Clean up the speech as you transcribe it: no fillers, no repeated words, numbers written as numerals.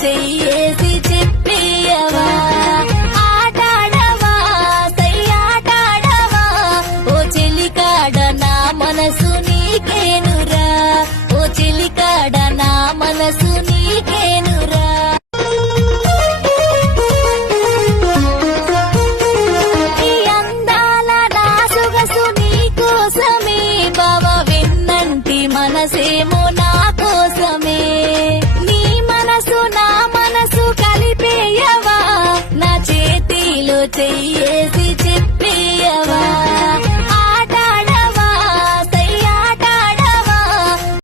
చెయ్యేసి చెప్పేయవా ఆటాడవా సయ్యాటాడవా ఓ చెలికాడ నా మనసు నీకేనురా ఓ చెలికాడ నా మనసు నీకేనురా ఈ అందాల నా సొగసు నీకోసమే బావ వెన్నంటి మనసేమో నా కోసమే నీ మనసు నా మనసు కలిపేయవా నా చేతిలో చెయ్యేసి చెప్పేయవా